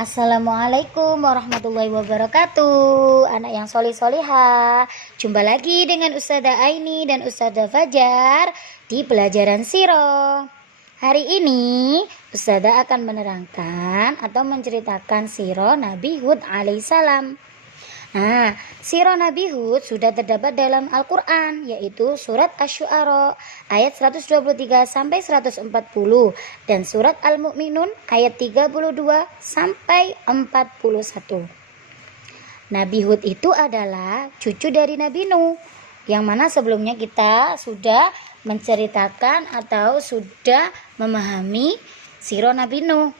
Assalamualaikum warahmatullahi wabarakatuh. Anak yang solih-solihah, jumpa lagi dengan Ustazah Aini dan Ustazah Fajar di pelajaran Sirah. Hari ini Ustazah akan menerangkan atau menceritakan Sirah Nabi Hud alaihissalam. Nah, Sirah Nabi Hud sudah terdapat dalam Al-Quran, yaitu surat Asy-Syu'ara ayat 123 sampai 140 dan surat Al-Mu'minun ayat 32 sampai 41. Nabi Hud itu adalah cucu dari Nabi Nuh, yang mana sebelumnya kita sudah menceritakan atau sudah memahami Sirah Nabi Nuh.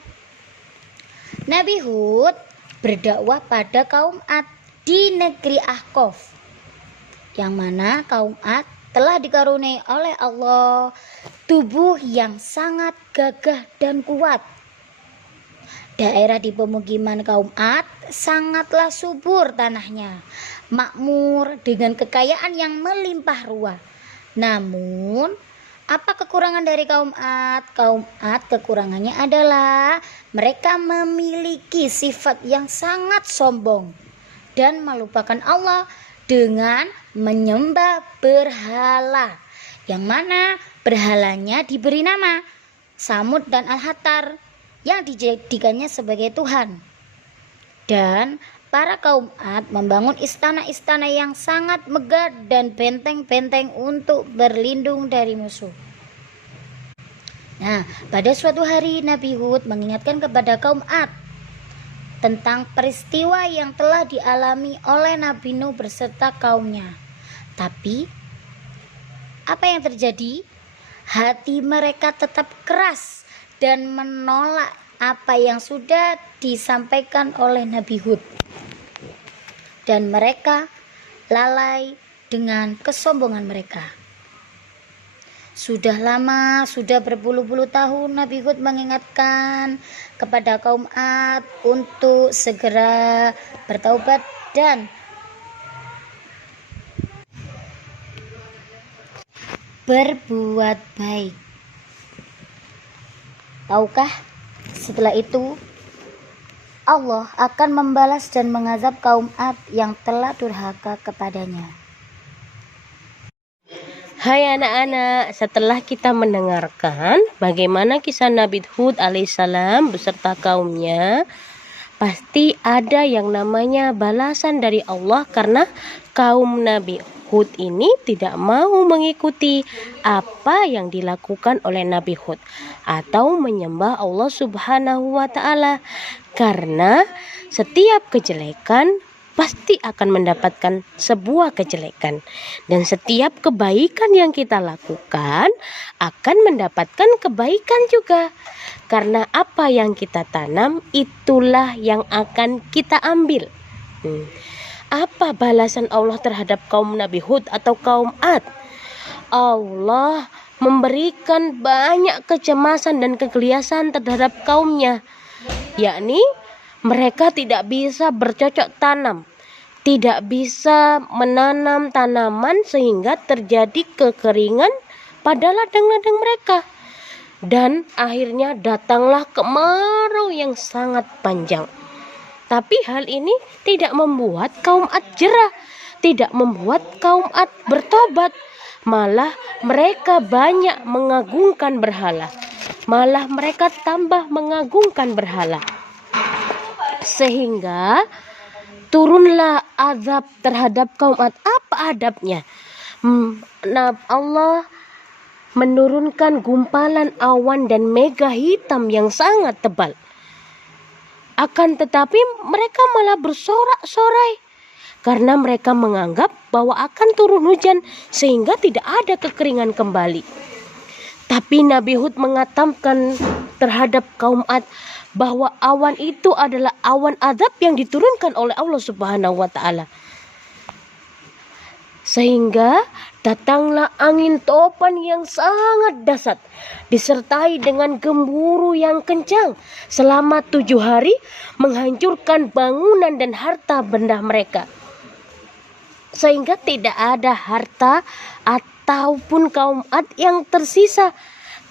Nabi Hud berdakwah pada kaum Ad di negeri Ahqaf, yang mana kaum Ad telah dikaruniai oleh Allah tubuh yang sangat gagah dan kuat. Daerah di pemukiman kaum Ad sangatlah subur tanahnya, makmur dengan kekayaan yang melimpah ruah. Namun, apa kekurangan dari kaum Ad? Kaum Ad kekurangannya adalah mereka memiliki sifat yang sangat sombong dan melupakan Allah dengan menyembah berhala, yang mana berhalanya diberi nama Samud dan Al-Hatar yang dijadikannya sebagai Tuhan. Dan para kaum Ad membangun istana-istana yang sangat megah dan benteng-benteng untuk berlindung dari musuh. Nah, pada suatu hari Nabi Hud mengingatkan kepada kaum Ad tentang peristiwa yang telah dialami oleh Nabi Nuh berserta kaumnya. Tapi, apa yang terjadi? Hati mereka tetap keras dan menolak apa yang sudah disampaikan oleh Nabi Hud. Dan mereka lalai dengan kesombongan mereka. Sudah lama, sudah berpuluh-puluh tahun Nabi Hud mengingatkan kepada kaum Ad untuk segera bertaubat dan berbuat baik. Tahukah, setelah itu Allah akan membalas dan mengazab kaum Ad yang telah durhaka kepadanya. Hai anak-anak, setelah kita mendengarkan bagaimana kisah Nabi Hud alaihissalam beserta kaumnya, pasti ada yang namanya balasan dari Allah karena kaum Nabi Hud ini tidak mau mengikuti apa yang dilakukan oleh Nabi Hud atau menyembah Allah Subhanahu wa Ta'ala, karena setiap kejelekan pasti akan mendapatkan sebuah kejelekan, dan setiap kebaikan yang kita lakukan akan mendapatkan kebaikan juga, karena apa yang kita tanam itulah yang akan kita ambil. Apa balasan Allah terhadap kaum Nabi Hud atau kaum Ad? Allah memberikan banyak kecemasan dan kegelisahan terhadap kaumnya, yakni mereka tidak bisa bercocok tanam, tidak bisa menanam tanaman sehingga terjadi kekeringan pada ladang-ladang mereka. Dan akhirnya datanglah kemarau yang sangat panjang. Tapi hal ini tidak membuat kaum Ad jerah, tidak membuat kaum Ad bertobat. Malah mereka banyak mengagungkan berhala. Malah mereka tambah mengagungkan berhala. Sehingga turunlah azab terhadap kaum Ad. Apa adabnya? Allah menurunkan gumpalan awan dan mega hitam yang sangat tebal. Akan tetapi mereka malah bersorak-sorai karena mereka menganggap bahwa akan turun hujan sehingga tidak ada kekeringan kembali. Tapi Nabi Hud mengatakan terhadap kaum Ad bahwa awan itu adalah awan azab yang diturunkan oleh Allah Subhanahu wa Ta'ala. Sehingga datanglah angin topan yang sangat dahsyat disertai dengan gemuruh yang kencang selama 7 hari, menghancurkan bangunan dan harta benda mereka. Sehingga tidak ada harta ataupun kaum Ad yang tersisa.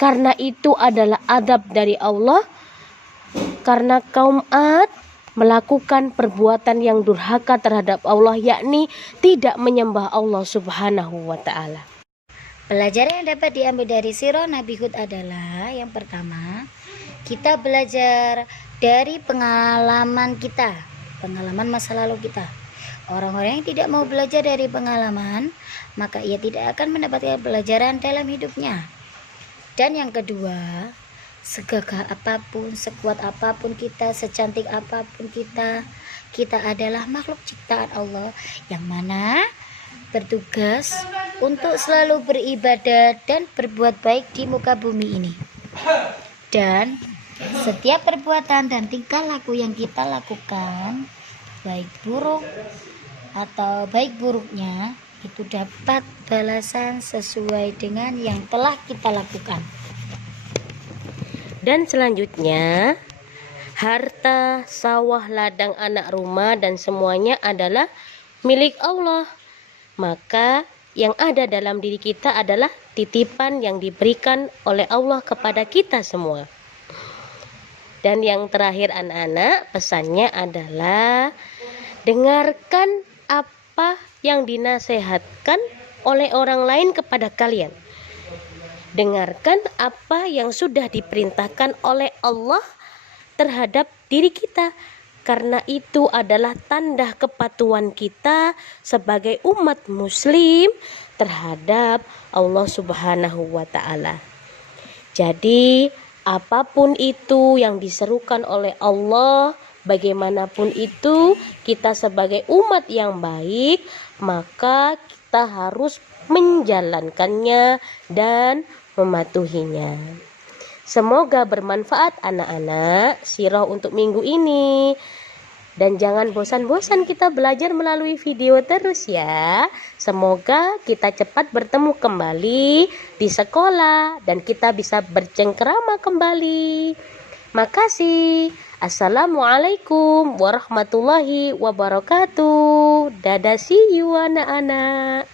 Karena itu adalah adab dari Allah. Karena kaum Ad melakukan perbuatan yang durhaka terhadap Allah, yakni tidak menyembah Allah Subhanahu wa Ta'ala. Pelajaran yang dapat diambil dari sirah Nabi Hud adalah yang pertama, kita belajar dari pengalaman kita, pengalaman masa lalu kita. Orang-orang yang tidak mau belajar dari pengalaman, maka ia tidak akan mendapatkan pelajaran dalam hidupnya. Dan yang kedua, segagah apapun, sekuat apapun kita, secantik apapun kita adalah makhluk ciptaan Allah yang mana bertugas untuk selalu beribadah dan berbuat baik di muka bumi ini. Dan setiap perbuatan dan tingkah laku yang kita lakukan, baik buruk atau baik buruknya, itu dapat balasan sesuai dengan yang telah kita lakukan. Dan selanjutnya, harta, sawah, ladang, anak rumah, dan semuanya adalah milik Allah. Maka yang ada dalam diri kita adalah titipan yang diberikan oleh Allah kepada kita semua. Dan yang terakhir anak-anak, pesannya adalah dengarkan apa yang dinasehatkan oleh orang lain kepada kalian. Dengarkan apa yang sudah diperintahkan oleh Allah terhadap diri kita. Karena itu adalah tanda kepatuhan kita sebagai umat muslim terhadap Allah Subhanahu wa Ta'ala. Jadi apapun itu yang diserukan oleh Allah, bagaimanapun itu, kita sebagai umat yang baik, maka kita harus menjalankannya dan mematuhinya. Semoga bermanfaat anak-anak sirah untuk minggu ini. Dan jangan bosan-bosan kita belajar melalui video terus ya. Semoga kita cepat bertemu kembali di sekolah dan kita bisa bercengkerama kembali. Makasih. Assalamualaikum warahmatullahi wabarakatuh. Dadah, see you anak-anak.